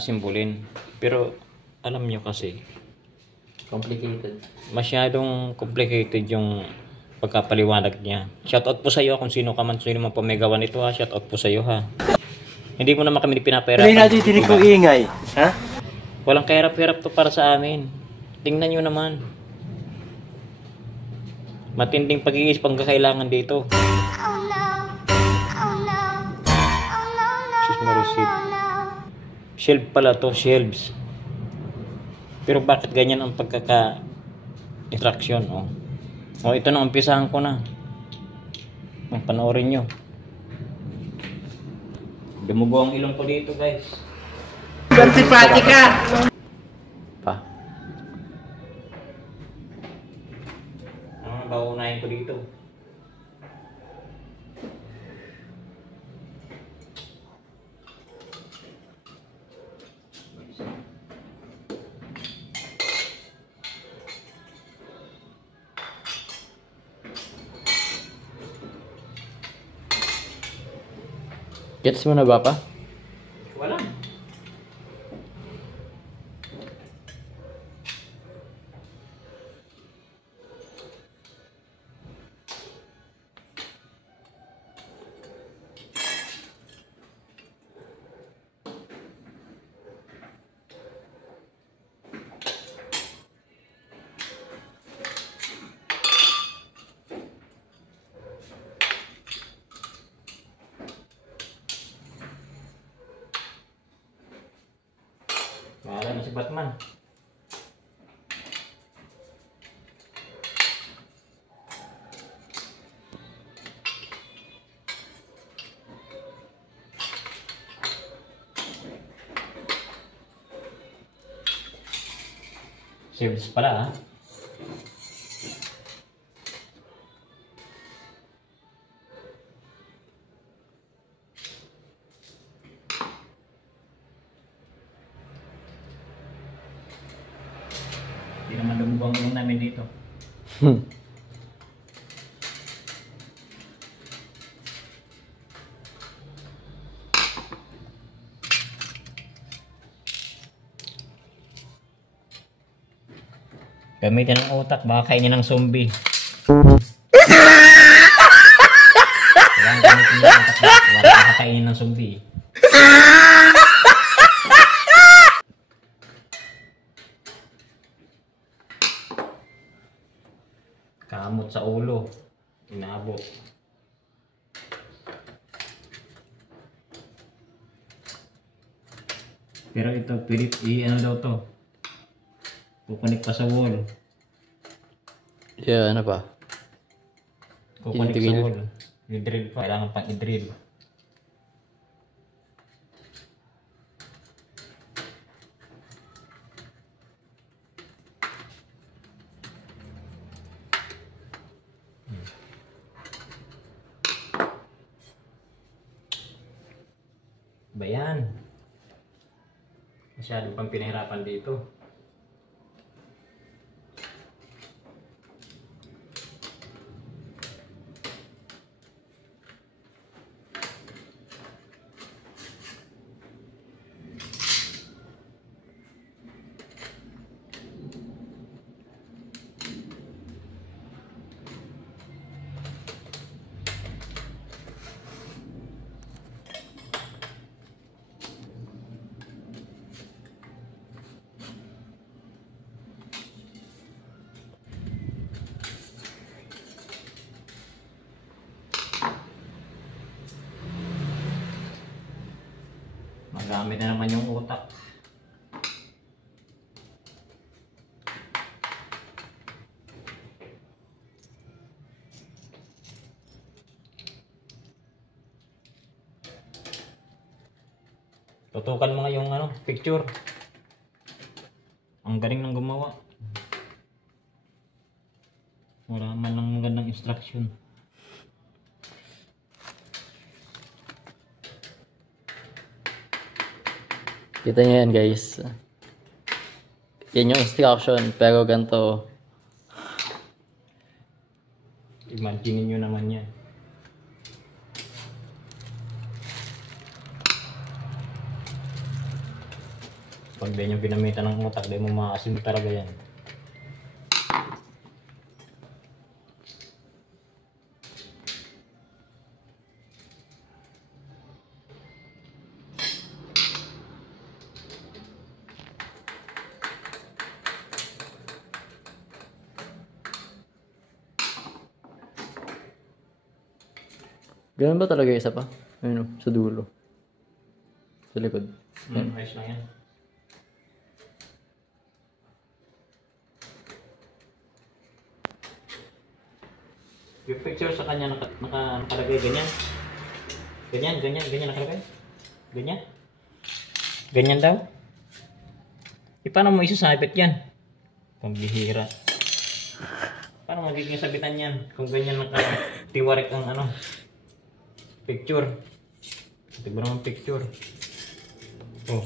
asimbulin. Pero alam nyo kasi, Complicated. masyadong complicated yung pagkapaliwanag niya. Shoutout po sa iyo kung sino ka man, sino man pumigawa nito ha. Shoutout po sa iyo ha. Hindi mo naman kami pinapahirapan. Hindi natin tinig ko ingay. Ha? Walang kahirap-hirap to para sa amin. Tingnan nyo naman. Matinding pag-iisip ang kakailangan dito. Shelf pala to, shelves. Pero bakit ganyan ang pagkaka-instruction? Oh, ito na, umpisahan ko na. Panoorin nyo. Dumugo ang ilong ko dito, guys. Antipati ka! Pa. Ano ba unahin ko dito? Gets mo na ba pa? Wala. Wala na si Batman. Service pala ha. Hindi naman lumubang yung namin dito. Gamitin ng utak, baka kainin ng zombie. Kailangan gamitin ng utak, baka kainin ng zombie. Kamot sa ulo, inabot. Pero ito, pilit, ano daw to? Kukunik pa sa wall. Yeah, ano pa? Kukunik sa wall. I-drill pa, kailangan pang i-drill. Bayan. Masyado pang pinahirapan dito. Magamit na naman yung utak. Tutukan mo nga yung picture. Ang galing ng gumawa. Wala man lang magandang instruction. Kita nyo yan guys. Yan yung instruction, pero ganito. Imagine nyo naman yan. Pag di nyo pinamitan ng utak, di mo maasim talaga yan. Ganun ba talaga isa pa? Ayun, sa dulo. Sa likod. Ayos lang yan. Yung picture sa kanya nakalagay ganyan. Ganyan nakalagay. Ganyan. Ganyan daw. Paano mo isasabit yan? Pambihira. Paano magiging sabitan yan? Kung ganyan nakatiwarik ang ano. Picture. Ito ba naman picture? Oh.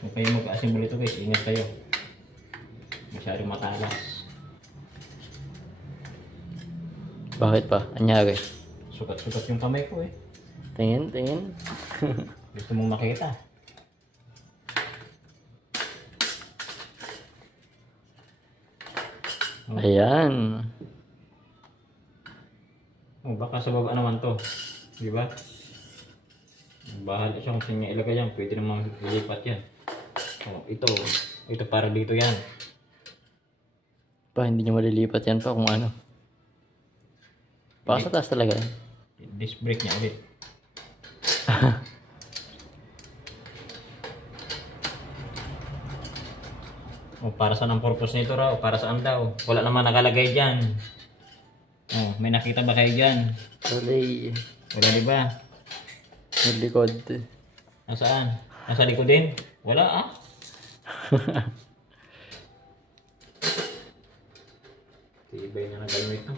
Huwag kayo mag-assemble ito guys. Ingat kayo. Masyadong matalas. Bakit pa? Anyari? Sukat-sukat yung kamay ko eh. Tingin. Gusto mong makita? Ayan. Oh, baka sa baba naman to. Di ba? Bahala siya kung saan niya ilagay yan. Pwede namang ilipat yan. Oh, ito para dito yan. Pa, hindi nyo malilipat yan pa kung ano. Baka sa taas talaga yan. Disc brake niya ulit. O para saan ang purpose nito raw? Para saan daw? Wala naman nakalagay dyan. Oh, may nakita ba kayo dyan? Wala di ba? Sa likod. Nasaan? Nasa likod din? Wala ah. Tibay na ng galmit to.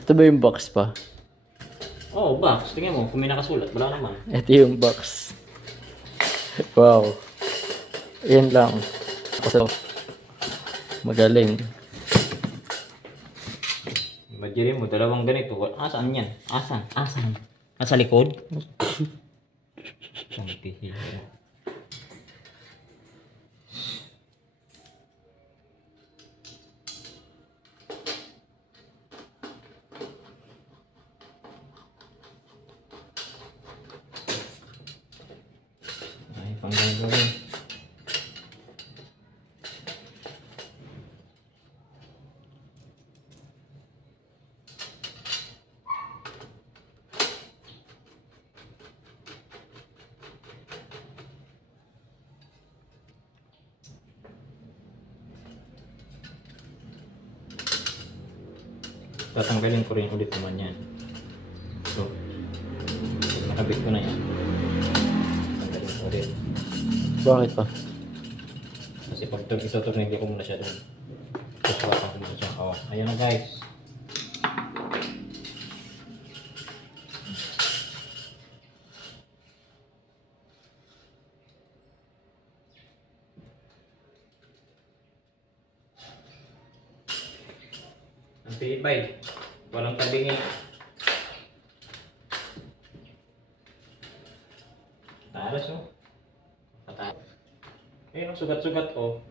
Ito ba yung box pa? Oh, box. Tingnan mo, kung may nakasulat, wala naman. Ito yung box. Wow. Yan lang. So, magaling. Imagine mo, dalawang ganito. Saan yan? Asan? Nasa likod? Ang tihira. Ay, panggaling. Tatanggalin ko rin ulit naman yan. So, nakabit ko na yan. Tanggalin ko ulit. Bakit pa? Kasi pag ituturnig ko muna siya doon. Susuwakan ko muna siya. Oh, ayan na guys. Ang tibay. Walang tabingi. Talas oh. Patalas. Ayun, sugat-sugat oh.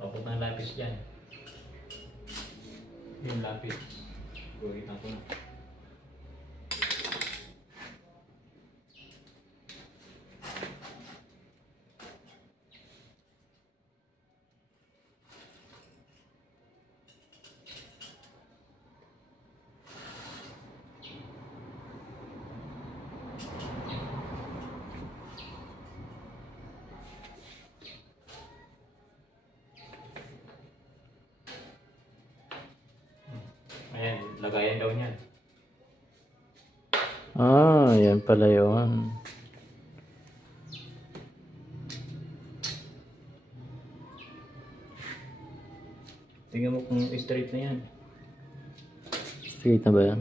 Papunta ng lapis dyan. Yung lapis. Guhitan ko na. Ayan, lagayan daw niyan. Yan pala yun. Tingnan mo kung straight na yan. Straight na ba yan?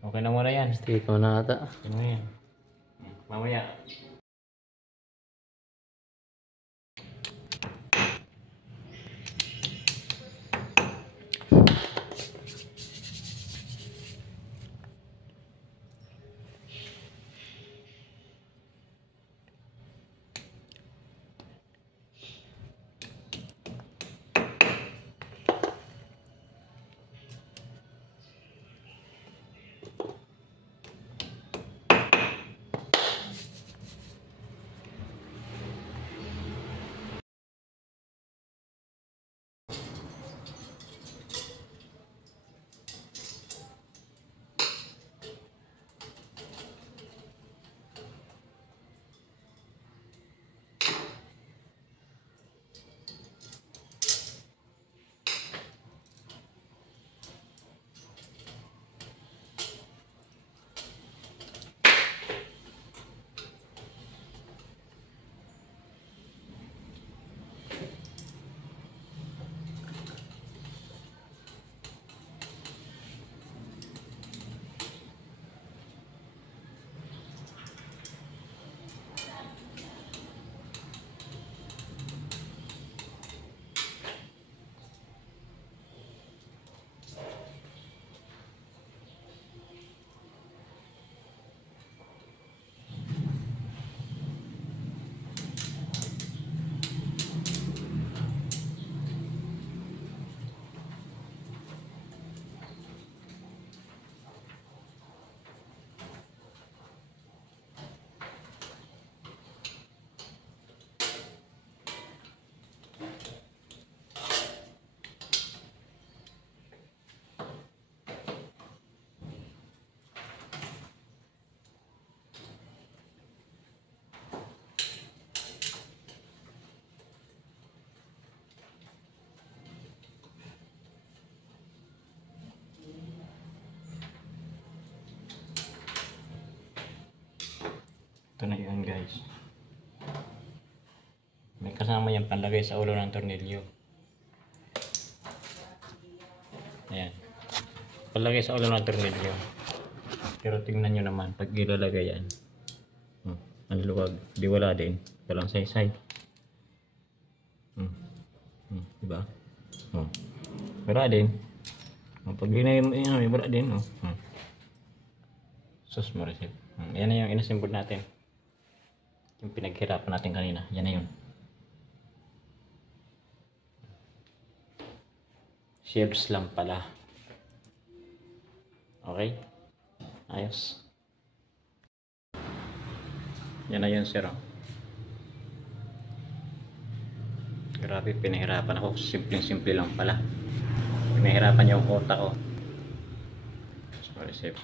Okay na muna yan. Straight mo na ata. Tingnan mo yan. Mamaya. Ito na yun guys. May kasama yung panlagay sa ulo ng tornilyo. Ayan. Panlagay sa ulo ng tornilyo. Pero tingnan nyo naman pag ilalagay yan. Ang luwag. Di wala din. Walang saysay. Diba? Wala din. Pag ginay wala din. Sus mo receive. Yan na yung inassemble natin. Yung pinaghirapan natin kanina. Yan na yun. Shelves lang pala. Okay? Ayos. Yan na yun, sir. Grabe, pinahirapan ako. Simpleng-simple lang pala. Pinahirapan yung utak ko. Sorry, sir.